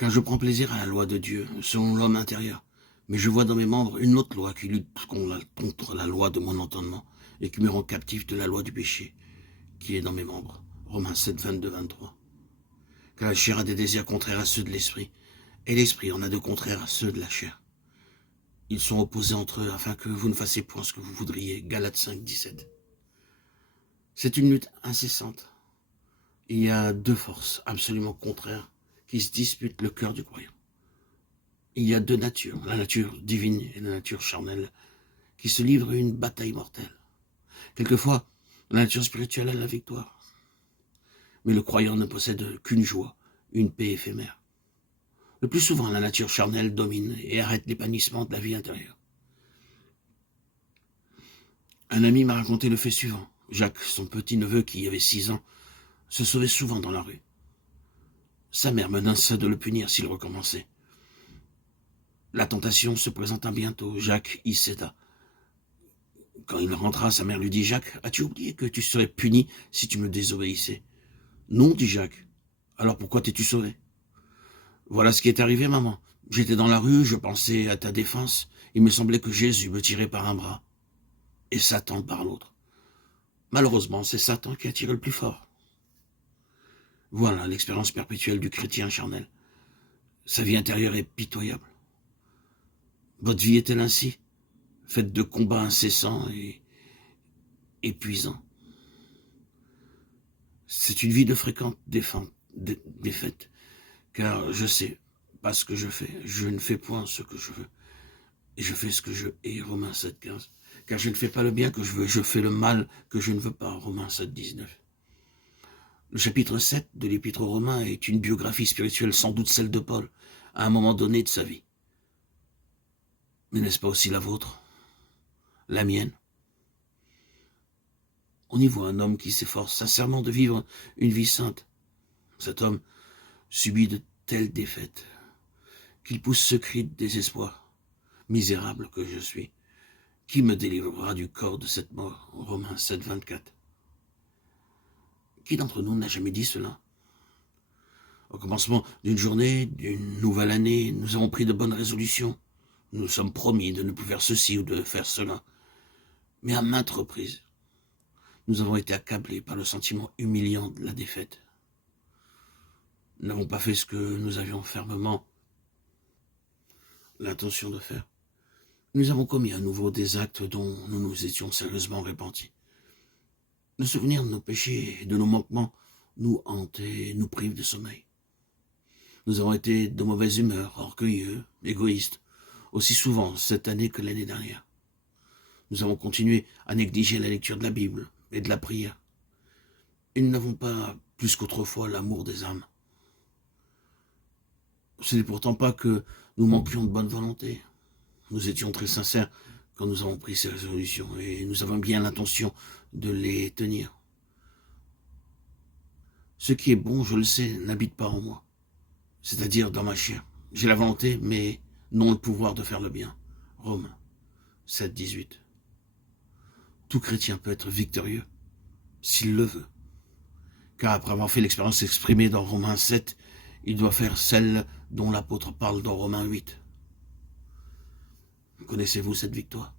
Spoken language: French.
car je prends plaisir à la loi de Dieu, selon l'homme intérieur. Mais je vois dans mes membres une autre loi qui lutte contre la loi de mon entendement et qui me rend captif de la loi du péché qui est dans mes membres. Romains 7, 22, 23. Car la chair a des désirs contraires à ceux de l'esprit, et l'esprit en a de contraires à ceux de la chair. Ils sont opposés entre eux afin que vous ne fassiez point ce que vous voudriez. Galates 5, 17. C'est une lutte incessante. Il y a deux forces absolument contraires qui se disputent le cœur du croyant. Il y a deux natures, la nature divine et la nature charnelle, qui se livrent une bataille mortelle. Quelquefois, la nature spirituelle a la victoire. Mais le croyant ne possède qu'une joie, une paix éphémère. Le plus souvent, la nature charnelle domine et arrête l'épanouissement de la vie intérieure. Un ami m'a raconté le fait suivant. Jacques, son petit-neveu qui avait 6 ans, se sauvait souvent dans la rue. Sa mère menaçait de le punir s'il recommençait. La tentation se présenta bientôt. Jacques y céda. Quand il rentra, sa mère lui dit « Jacques, as-tu oublié que tu serais puni si tu me désobéissais ?»« Non, dit Jacques. Alors pourquoi t'es-tu sauvé ?»« Voilà ce qui est arrivé, maman. J'étais dans la rue, je pensais à ta défense. Il me semblait que Jésus me tirait par un bras et Satan par l'autre. Malheureusement, c'est Satan qui a tiré le plus fort. » Voilà l'expérience perpétuelle du chrétien charnel. Sa vie intérieure est pitoyable. Votre vie est-elle ainsi, faite de combats incessants et épuisants? C'est une vie de fréquentes défaites, car je sais pas ce que je fais. Je ne fais point ce que je veux, et je fais ce que je hais. Romains 7, 15. Car je ne fais pas le bien que je veux, je fais le mal que je ne veux pas. Romains 7, 19. Le chapitre 7 de l'Épître aux Romains est une biographie spirituelle, sans doute celle de Paul, à un moment donné de sa vie. Mais n'est-ce pas aussi la vôtre? La mienne? On y voit un homme qui s'efforce sincèrement de vivre une vie sainte. Cet homme subit de telles défaites qu'il pousse ce cri de désespoir. Misérable que je suis, qui me délivrera du corps de cette mort? Romains 7, 24. Qui d'entre nous n'a jamais dit cela? Au commencement d'une journée, d'une nouvelle année, nous avons pris de bonnes résolutions. Nous nous sommes promis de ne plus faire ceci ou de faire cela. Mais à maintes reprises, nous avons été accablés par le sentiment humiliant de la défaite. Nous n'avons pas fait ce que nous avions fermement l'intention de faire. Nous avons commis à nouveau des actes dont nous nous étions sérieusement repentis. Le souvenir de nos péchés et de nos manquements nous hante et nous prive de sommeil. Nous avons été de mauvaise humeur, orgueilleux, égoïstes, aussi souvent cette année que l'année dernière. Nous avons continué à négliger la lecture de la Bible et de la prière. Et nous n'avons pas, plus qu'autrefois, l'amour des âmes. Ce n'est pourtant pas que nous manquions de bonne volonté. Nous étions très sincères quand nous avons pris ces résolutions et nous avons bien l'intention de les tenir. Ce qui est bon, je le sais, n'habite pas en moi, c'est-à-dire dans ma chair. J'ai la volonté, mais non le pouvoir de faire le bien. Romains 7, 18. Tout chrétien peut être victorieux, s'il le veut. Car après avoir fait l'expérience exprimée dans Romains 7, il doit faire celle dont l'apôtre parle dans Romains 8. Connaissez-vous cette victoire?